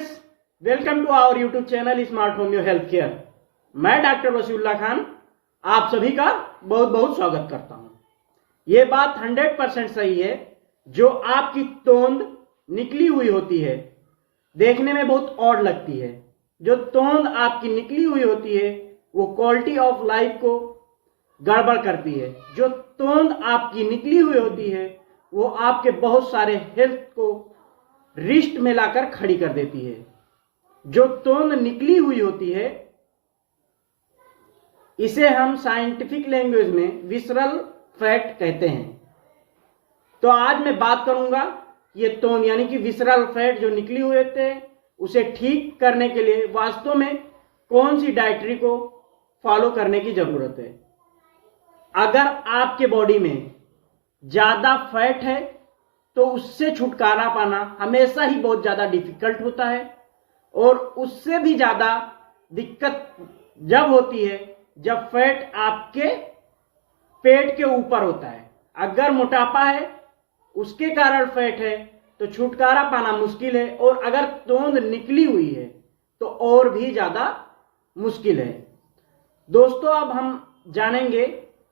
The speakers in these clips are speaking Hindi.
Friends, welcome to our YouTube channel smart homeo health care. मैं डॉक्टर वसीउल्लाह खान आप सभी का बहुत बहुत स्वागत करता हूं। ये बात 100% सही है। जो आपकी तोंद निकली हुई होती है, देखने में बहुत ऑड लगती है। जो तोंद आपकी निकली हुई होती है वो क्वालिटी ऑफ लाइफ को गड़बड़ करती है। जो तोंद आपकी निकली हुई होती है वो आपके बहुत सारे हेल्थ को रिस्ट में लाकर खड़ी कर देती है। जो तोंद निकली हुई होती है इसे हम साइंटिफिक लैंग्वेज में विसरल फैट कहते हैं। तो आज मैं बात करूंगा ये तोंद यानी कि विसरल फैट जो निकली हुए थे उसे ठीक करने के लिए वास्तव में कौन सी डाइटरी को फॉलो करने की जरूरत है। अगर आपके बॉडी में ज्यादा फैट है तो उससे छुटकारा पाना हमेशा ही बहुत ज्यादा डिफिकल्ट होता है, और उससे भी ज्यादा दिक्कत जब होती है जब फैट आपके पेट के ऊपर होता है। अगर मोटापा है उसके कारण फैट है तो छुटकारा पाना मुश्किल है, और अगर तोंद निकली हुई है तो और भी ज्यादा मुश्किल है। दोस्तों, अब हम जानेंगे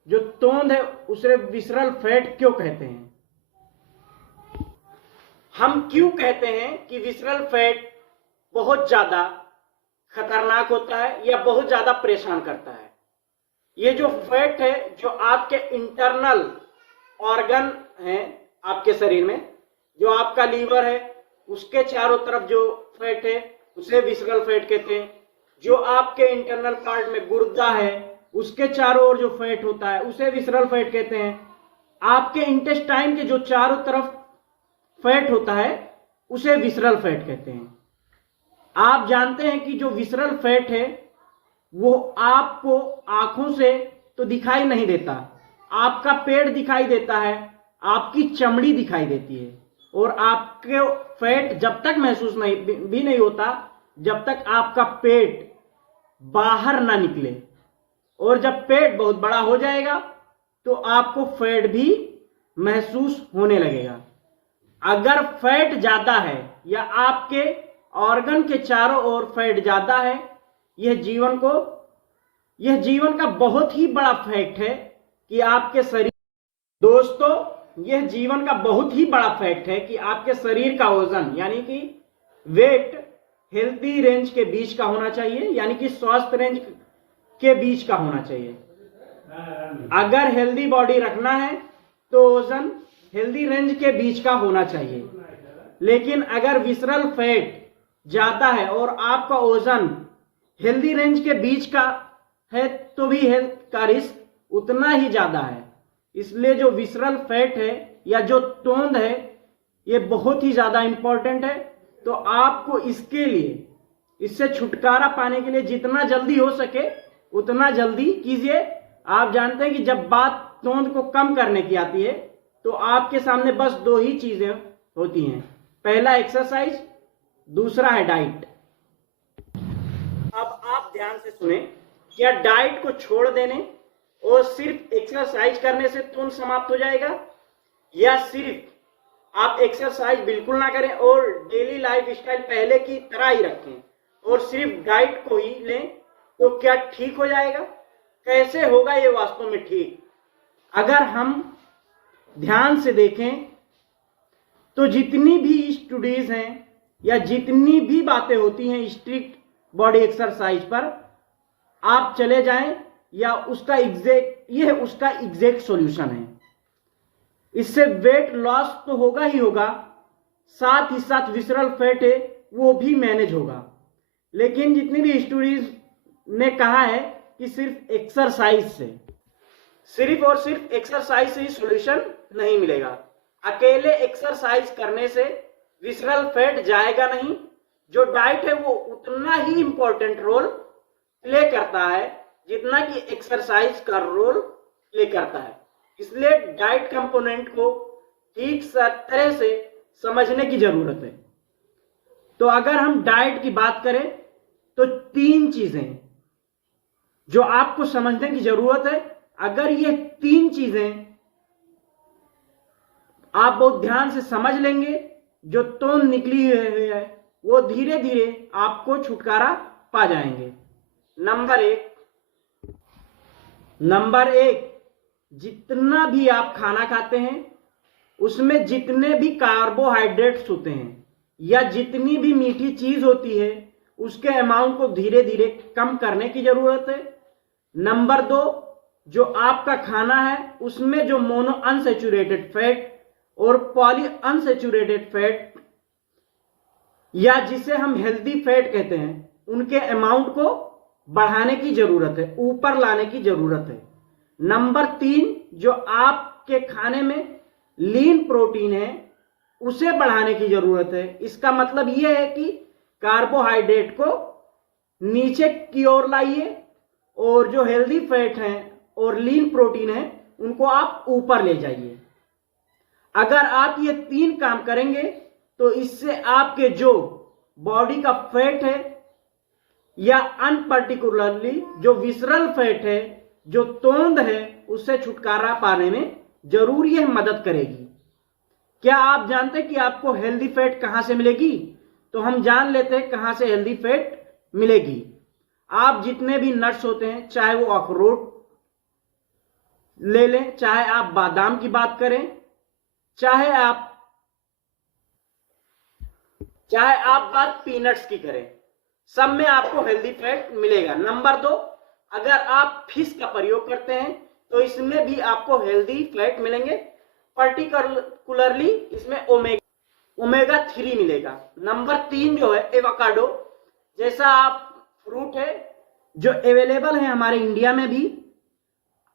जो तोंद है उसे विसरल फैट क्यों कहते हैं। हम क्यों कहते हैं कि विसरल फैट बहुत ज्यादा खतरनाक होता है या बहुत ज्यादा परेशान करता है। ये जो फैट है जो आपके इंटरनल ऑर्गन है आपके शरीर में, जो आपका लीवर है उसके चारों तरफ जो फैट है उसे विसरल फैट कहते हैं। जो आपके इंटरनल पार्ट में गुर्दा है उसके चारों ओर जो फैट होता है उसे विसरल फैट कहते हैं। आपके इंटेस्टाइन के जो चारों तरफ फैट होता है उसे विसरल फैट कहते हैं। आप जानते हैं कि जो विसरल फैट है वो आपको आंखों से तो दिखाई नहीं देता, आपका पेट दिखाई देता है, आपकी चमड़ी दिखाई देती है, और आपके फैट जब तक महसूस नहीं होता जब तक आपका पेट बाहर ना निकले। और जब पेट बहुत बड़ा हो जाएगा तो आपको फैट भी महसूस होने लगेगा। अगर फैट ज्यादा है या आपके ऑर्गन के चारों ओर फैट ज्यादा है, यह जीवन का बहुत ही बड़ा फैक्ट है कि आपके शरीर दोस्तों यह जीवन का बहुत ही बड़ा फैक्ट है कि आपके शरीर का वजन यानी कि वेट हेल्थी रेंज के बीच का होना चाहिए, यानी कि स्वस्थ रेंज के बीच का होना चाहिए। अगर हेल्दी बॉडी रखना है तो वजन हेल्दी रेंज के बीच का होना चाहिए। लेकिन अगर विसरल फैट ज्यादा है और आपका वजन हेल्दी रेंज के बीच का है तो भी हेल्थ का रिस्क उतना ही ज्यादा है। इसलिए जो विसरल फैट है या जो तोंद है ये बहुत ही ज्यादा इंपॉर्टेंट है। तो आपको इसके लिए इससे छुटकारा पाने के लिए जितना जल्दी हो सके उतना जल्दी कीजिए। आप जानते हैं कि जब बात तोंद को कम करने की आती है तो आपके सामने बस दो ही चीजें होती हैं, पहला एक्सरसाइज, दूसरा है डाइट। अब आप ध्यान से सुने, क्या डाइट को छोड़ देने और सिर्फ एक्सरसाइज करने से तोंद समाप्त हो जाएगा, या सिर्फ आप एक्सरसाइज बिल्कुल ना करें और डेली लाइफ स्टाइल पहले की तरह ही रखें और सिर्फ डाइट को ही लें तो क्या ठीक हो जाएगा? कैसे होगा ये वास्तव में ठीक? अगर हम ध्यान से देखें तो जितनी भी स्टडीज हैं या जितनी भी बातें होती हैं स्ट्रिक्ट बॉडी एक्सरसाइज पर, आप चले जाएं या उसका एग्जैक्ट सॉल्यूशन है। इससे वेट लॉस तो होगा ही होगा, साथ ही साथ विसरल फैट है वो भी मैनेज होगा। लेकिन जितनी भी स्टडीज ने कहा है कि सिर्फ और सिर्फ एक्सरसाइज से ही सॉल्यूशन नहीं मिलेगा। अकेले एक्सरसाइज करने से विसरल फैट जाएगा नहीं। जो डाइट है वो उतना ही इंपॉर्टेंट रोल प्ले करता है जितना कि एक्सरसाइज का रोल प्ले करता है। इसलिए डाइट कंपोनेंट को ठीक तरह से समझने की जरूरत है। तो अगर हम डाइट की बात करें तो 3 चीजें जो आपको समझने की जरूरत है। अगर ये 3 चीजें आप बहुत ध्यान से समझ लेंगे, जो तोंद निकली हुई है वो धीरे धीरे आपको छुटकारा पा जाएंगे। नंबर एक, जितना भी आप खाना खाते हैं उसमें जितने भी कार्बोहाइड्रेट्स होते हैं या जितनी भी मीठी चीज होती है उसके अमाउंट को धीरे धीरे कम करने की जरूरत है। नंबर दो, जो आपका खाना है उसमें जो मोनो अनसैचुरेटेड फैट और पॉली अनसैचुरेटेड फैट या जिसे हम हेल्दी फैट कहते हैं उनके अमाउंट को बढ़ाने की जरूरत है, ऊपर लाने की जरूरत है। नंबर तीन, जो आपके खाने में लीन प्रोटीन है उसे बढ़ाने की जरूरत है। इसका मतलब यह है कि कार्बोहाइड्रेट को नीचे की ओर लाइए और जो हेल्दी फैट है और लीन प्रोटीन है उनको आप ऊपर ले जाइए। अगर आप ये तीन काम करेंगे तो इससे आपके जो बॉडी का फैट है या अनपर्टिकुलरली जो विसरल फैट है, जो तोंद है, उससे छुटकारा पाने में जरूर यह मदद करेगी। क्या आप जानते हैं कि आपको हेल्दी फैट कहां से मिलेगी? तो हम जान लेते हैं कहां से हेल्दी फैट मिलेगी। आप जितने भी नट्स होते हैं, चाहे वो अखरोट ले लें, चाहे आप बादाम की बात करें, चाहे आप बात पीनट्स की करें, सब में आपको हेल्दी फैट मिलेगा। नंबर दो, अगर आप फिश का प्रयोग करते हैं तो इसमें भी आपको हेल्दी फैट मिलेंगे, पर्टिकुलरली इसमें ओमेगा 3 मिलेगा। नंबर तीन जो है एवोकाडो जैसा आप फ्रूट है जो अवेलेबल है हमारे इंडिया में भी,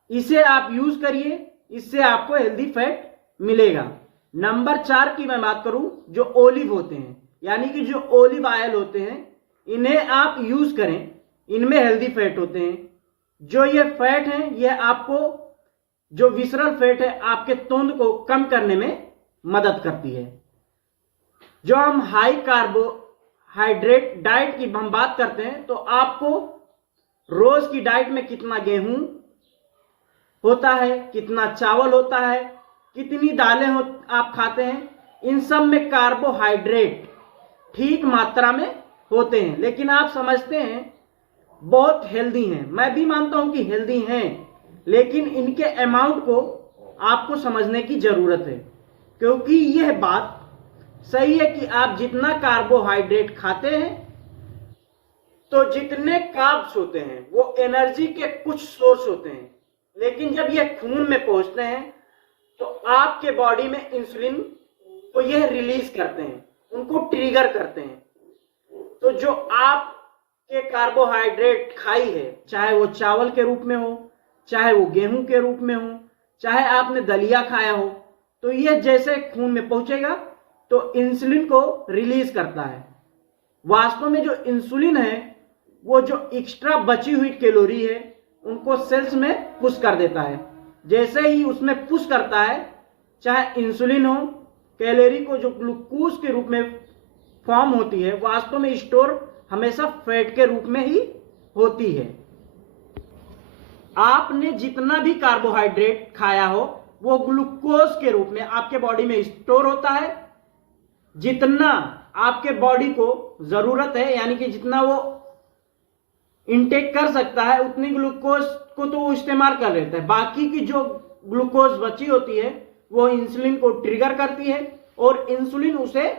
इसे आप यूज करिए, इससे आपको हेल्दी फैट मिलेगा। नंबर 4 की मैं बात करूं, जो ओलिव होते हैं यानी कि जो ओलिव ऑयल होते हैं, इन्हें आप यूज करें, इनमें हेल्दी फैट होते हैं। जो ये फैट है यह आपको जो विसरल फैट है आपके तोंद को कम करने में मदद करती है। जो हम हाई कार्बोहाइड्रेट डाइट की हम बात करते हैं तो आपको रोज की डाइट में कितना गेहूं होता है, कितना चावल होता है, कितनी दालें आप खाते हैं, इन सब में कार्बोहाइड्रेट ठीक मात्रा में होते हैं। लेकिन आप समझते हैं बहुत हेल्दी हैं, मैं भी मानता हूं कि हेल्दी हैं, लेकिन इनके अमाउंट को आपको समझने की जरूरत है। क्योंकि यह बात सही है कि आप जितना कार्बोहाइड्रेट खाते हैं तो जितने कार्ब्स होते हैं वो एनर्जी के कुछ सोर्स होते हैं, लेकिन जब ये खून में पहुंचते हैं तो आपके बॉडी में इंसुलिन को यह रिलीज करते हैं, उनको ट्रिगर करते हैं। तो जो आपके कार्बोहाइड्रेट खाई है, चाहे वो चावल के रूप में हो, चाहे वो गेहूं के रूप में हो, चाहे आपने दलिया खाया हो, तो यह जैसे खून में पहुंचेगा तो इंसुलिन को रिलीज करता है। वास्तव में जो इंसुलिन है वो जो एक्स्ट्रा बची हुई कैलोरी है उनको सेल्स में पुश कर देता है। जैसे ही उसमें पुश करता है, चाहे इंसुलिन हो, कैलोरी को जो ग्लूकोज के रूप में फॉर्म होती है वास्तव में स्टोर हमेशा फैट के रूप में ही होती है। आपने जितना भी कार्बोहाइड्रेट खाया हो वो ग्लूकोज के रूप में आपके बॉडी में स्टोर होता है। जितना आपके बॉडी को जरूरत है यानी कि जितना वो इनटेक कर सकता है उतनी ग्लूकोज को तो वो इस्तेमाल कर लेता है। बाकी की जो ग्लूकोज बची होती है वो इंसुलिन को ट्रिगर करती है और इंसुलिन उसे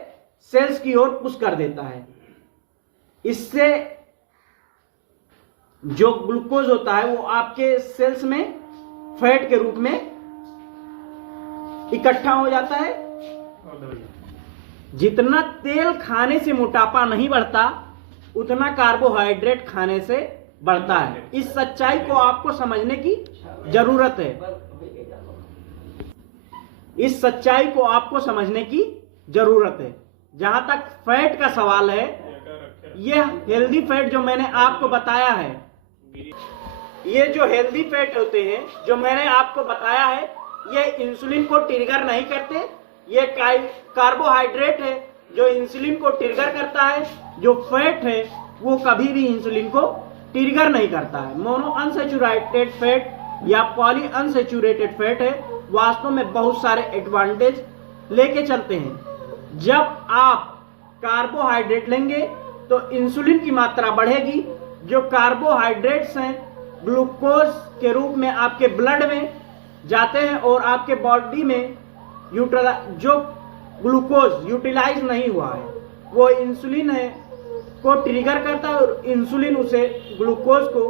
सेल्स की ओर पुश कर देता है। इससे जो ग्लूकोज होता है वो आपके सेल्स में फैट के रूप में इकट्ठा हो जाता है। जितना तेल खाने से मोटापा नहीं बढ़ता उतना कार्बोहाइड्रेट खाने से बढ़ता है। इस सच्चाई को आपको समझने की जरूरत है। इस सच्चाई को आपको समझने की जरूरत है। जहां तक फैट का सवाल है, यह हेल्दी फैट जो मैंने आपको बताया है, ये जो हेल्दी फैट होते हैं जो मैंने आपको बताया है, ये इंसुलिन को ट्रिगर नहीं करते। ये कार्बोहाइड्रेट है जो इंसुलिन को ट्रिगर करता है। जो फैट है वो कभी भी इंसुलिन को ट्रिगर नहीं करता है। मोनो अनसैचुरेटेड फैट या पॉली अनसैचुरेटेड फैट है, वास्तव में बहुत सारे एडवांटेज लेके चलते हैं। जब आप कार्बोहाइड्रेट लेंगे तो इंसुलिन की मात्रा बढ़ेगी। जो कार्बोहाइड्रेट्स हैं ग्लूकोज के रूप में आपके ब्लड में जाते हैं और आपके बॉडी में जो ग्लूकोज यूटिलाइज नहीं हुआ है वो इंसुलिन है को ट्रिगर करता है और इंसुलिन उसे ग्लूकोज को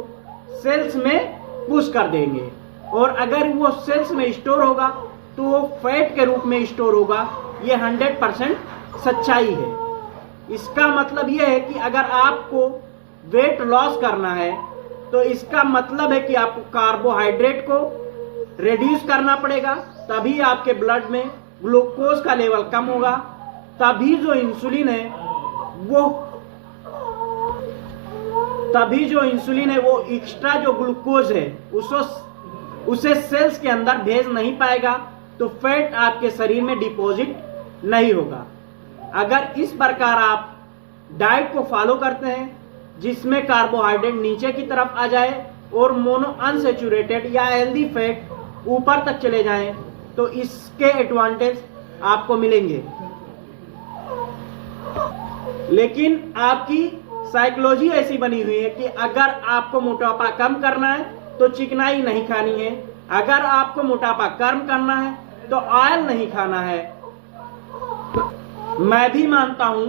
सेल्स में पुश कर देंगे। और अगर वो सेल्स में स्टोर होगा तो वो फैट के रूप में स्टोर होगा। ये 100% सच्चाई है। इसका मतलब ये है कि अगर आपको वेट लॉस करना है तो इसका मतलब है कि आपको कार्बोहाइड्रेट को रिड्यूस करना पड़ेगा, तभी आपके ब्लड में ग्लूकोज का लेवल कम होगा, तभी जो इंसुलिन है वो एक्स्ट्रा जो ग्लूकोज है उसे सेल्स के अंदर भेज नहीं पाएगा, तो फैट आपके शरीर में डिपॉजिट नहीं होगा। अगर इस प्रकार आप डाइट को फॉलो करते हैं जिसमें कार्बोहाइड्रेट नीचे की तरफ आ जाए और मोनो अनसैचुरेटेड या हेल्दी फैट ऊपर तक चले जाएं, तो इसके एडवांटेज आपको मिलेंगे। लेकिन आपकी साइकोलॉजी ऐसी बनी हुई है कि अगर आपको मोटापा कम करना है तो चिकनाई नहीं खानी है, अगर आपको मोटापा कम करना है तो ऑयल नहीं खाना है। मैं भी मानता हूं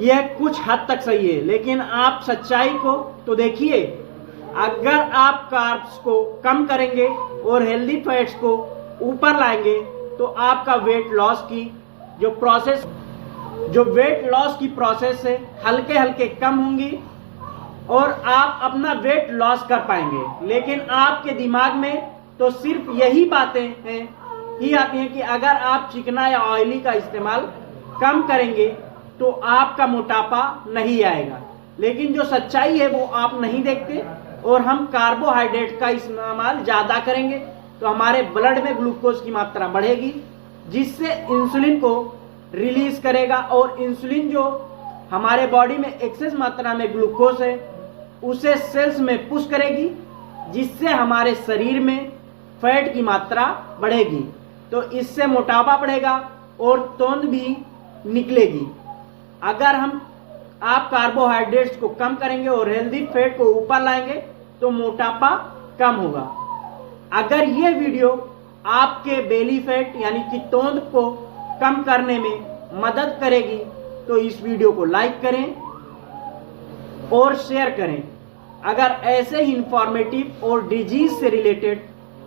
यह कुछ हद तक सही है, लेकिन आप सच्चाई को तो देखिए। अगर आप कार्ब्स को कम करेंगे और हेल्दी फैट्स को ऊपर लाएंगे तो आपका वेट लॉस की प्रोसेस है हल्के हल्के कम होंगी और आप अपना वेट लॉस कर पाएंगे। लेकिन आपके दिमाग में तो सिर्फ यही बातें ही आती हैं कि अगर आप चिकना या ऑयली का इस्तेमाल कम करेंगे तो आपका मोटापा नहीं आएगा। लेकिन जो सच्चाई है वो आप नहीं देखते और हम कार्बोहाइड्रेट का इस्तेमाल ज़्यादा करेंगे तो हमारे ब्लड में ग्लूकोज की मात्रा बढ़ेगी, जिससे इंसुलिन को रिलीज करेगा और इंसुलिन जो हमारे बॉडी में एक्सेस मात्रा में ग्लूकोज है उसे सेल्स में पुश करेगी, जिससे हमारे शरीर में फैट की मात्रा बढ़ेगी। तो इससे मोटापा बढ़ेगा और तोंद भी निकलेगी। अगर आप कार्बोहाइड्रेट्स को कम करेंगे और हेल्दी फैट को ऊपर लाएंगे तो मोटापा कम होगा। अगर ये वीडियो आपके बेली फैट यानी कि तोंद को कम करने में मदद करेगी तो इस वीडियो को लाइक करें और शेयर करें। अगर ऐसे ही इंफॉर्मेटिव और डिजीज से रिलेटेड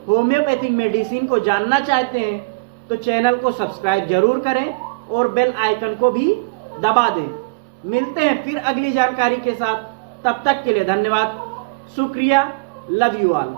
होम्योपैथिक मेडिसिन को जानना चाहते हैं तो चैनल को सब्सक्राइब जरूर करें और बेल आइकन को भी दबा दें। मिलते हैं फिर अगली जानकारी के साथ, तब तक के लिए धन्यवाद, शुक्रिया, लव यू ऑल।